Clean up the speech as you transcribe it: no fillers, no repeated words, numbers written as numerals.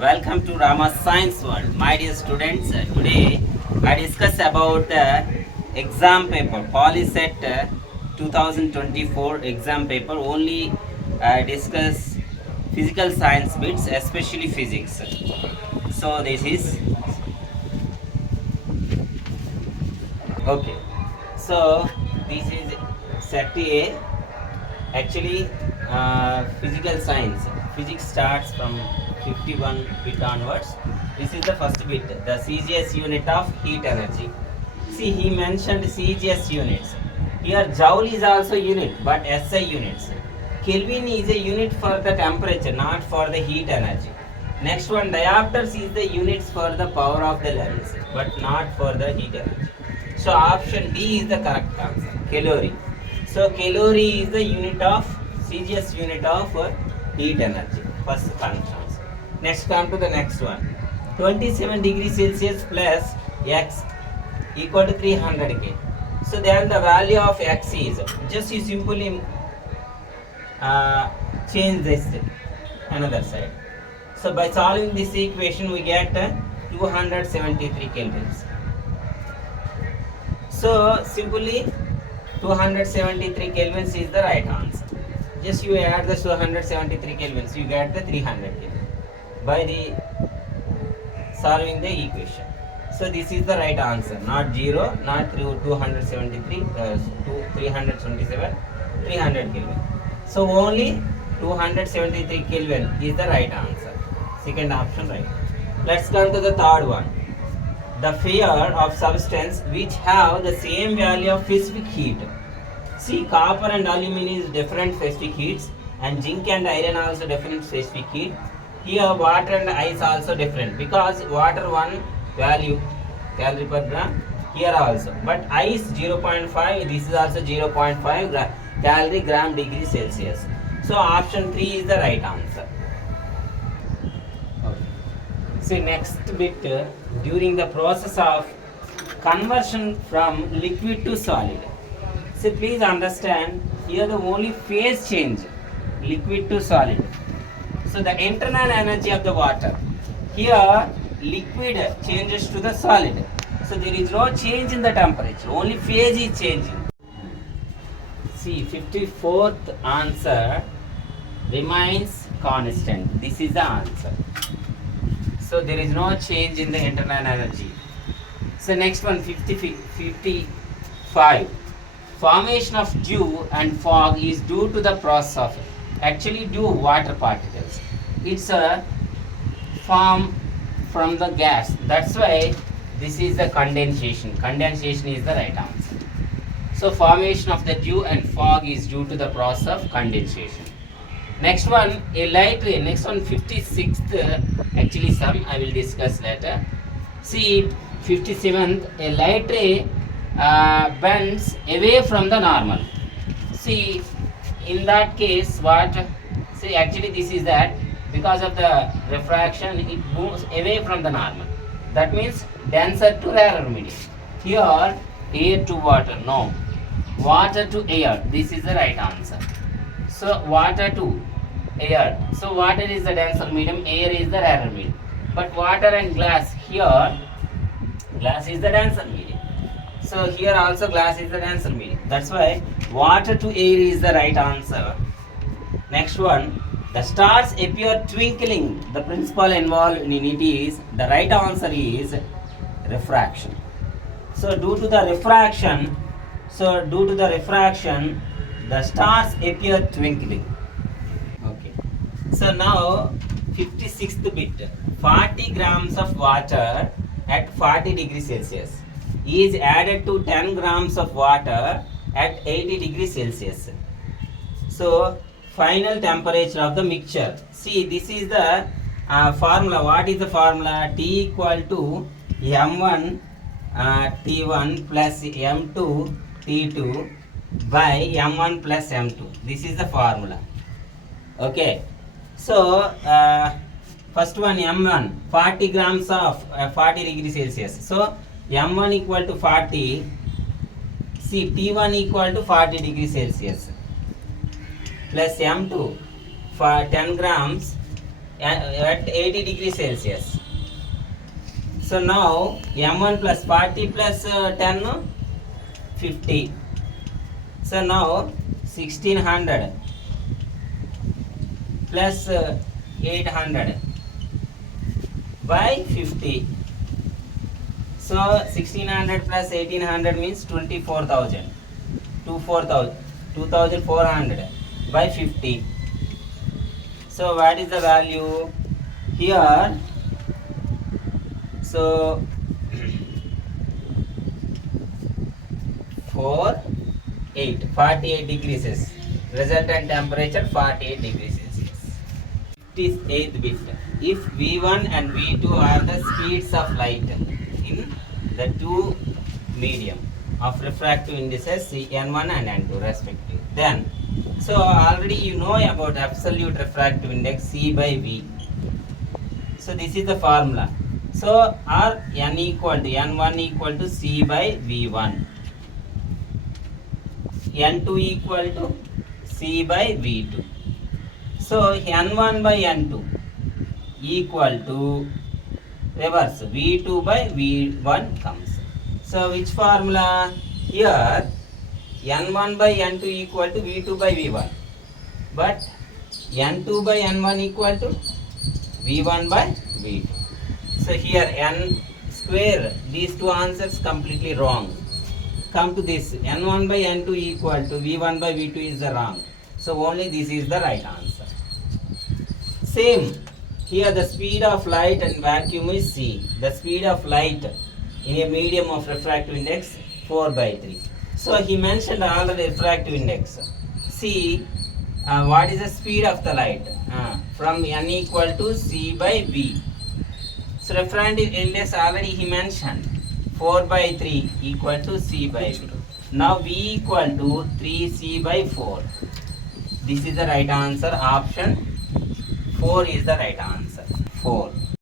Welcome to Rama Science World. My dear students, today I discuss about the exam paper, Polyset 2024 exam paper. Only discuss physical science bits, especially physics. So this is okay. So this is set A. Actually, physical science. Physics starts from 51 bit onwards. This is the first bit, the CGS unit of heat energy. See, he mentioned CGS units. Here, joule is also unit, but SI units. Kelvin is a unit for the temperature, not for the heat energy. Next one, diopters is the units for the power of the lens, but not for the heat energy. So option D is the correct answer, calorie. So calorie is the unit of CGS unit of heat energy. First functions. Next come to the next one. 27 degrees Celsius plus X equal to 300 K. So then the value of X is, just you simply change this another side. So by solving this equation we get 273 kelvins. So simply 273 kelvins is the right answer. Just you add the 273 kelvins, you get the 300 kelvin by the solving the equation. So this is the right answer, not 0, not 273, 327, 300 kelvin. So only 273 kelvin is the right answer. Second option right. Let's come to the third one. The fear of substance which have the same value of specific heat. See, copper and aluminum is different specific heats, and zinc and iron also different specific heat. Here water and ice also different, because water one value calorie per gram, here also, but ice 0.5, this is also 0.5 calorie gram degree Celsius. So option 3 is the right answer. See, next bit, during the process of conversion from liquid to solid. See, please understand, here the only phase change, liquid to solid. So the internal energy of the water, here liquid changes to the solid. So there is no change in the temperature, only phase is changing. See, 54th answer remains constant. This is the answer. So there is no change in the internal energy. So next one, 55. Formation of dew and fog is due to the process of actually dew water particles. It's a form from the gas. That's why this is the condensation. Condensation is the right answer. So formation of the dew and fog is due to the process of condensation. Next one, a light ray. Next one, 56th, actually some I will discuss later. See, 57th, a light ray bends away from the normal. See, in that case, what? See, actually this is that, because of the refraction, it moves away from the normal. That means denser to rarer medium. Here, air to water, no. Water to air, this is the right answer. So, water to air. So water is the denser medium, air is the rarer medium. But water and glass, here glass is the denser medium. So here also glass is the denser medium. That's why water to air is the right answer. Next one, the stars appear twinkling. The principle involved in it is, the right answer is refraction. So due to the refraction, the stars appear twinkling. So now 56th bit, 40 grams of water at 40 degrees Celsius is added to 10 grams of water at 80 degrees Celsius. So final temperature of the mixture. See, this is the formula. What is the formula? T equal to M1 T1 plus M2 T2 by M1 plus M2. This is the formula. Okay. So, first one M1, 40 grams of 40 degrees Celsius. So, M1 equal to 40, see T1 equal to 40 degrees Celsius plus M2 for 10 grams at 80 degrees Celsius. So now m1 plus 40 plus 10, 50. So now 1600 plus 800 by 50. So 1600 plus 1800 means 24,000. 2400 by 50. So what is the value here? So 48 degrees Celsius. Resultant temperature 48 degrees Celsius. 58th bit. If V1 and V2 are the speeds of light in the two medium of refractive indices N1 and N2 respectively, then so already you know about absolute refractive index C by V. So this is the formula. So R N equal to N1 equal to C by V1, N2 equal to C by V2. So N1 by N2 equal to reverse V2 by V1 comes. So which formula? Here N1 by N2 equal to V2 by V1, but N2 by N1 equal to V1 by V2. So here N square, these two answers completely wrong. Come to this, N1 by N2 equal to V1 by V2 is the wrong. So only this is the right answer. Same, here the speed of light and vacuum is C. The speed of light in a medium of refractive index 4 by 3. So he mentioned all the refractive index. C, what is the speed of the light? From N equal to C by V. So refractive index already he mentioned 4 by 3 equal to C by V. Now V equal to 3C by 4. This is the right answer. Option 4 is the right answer. 4.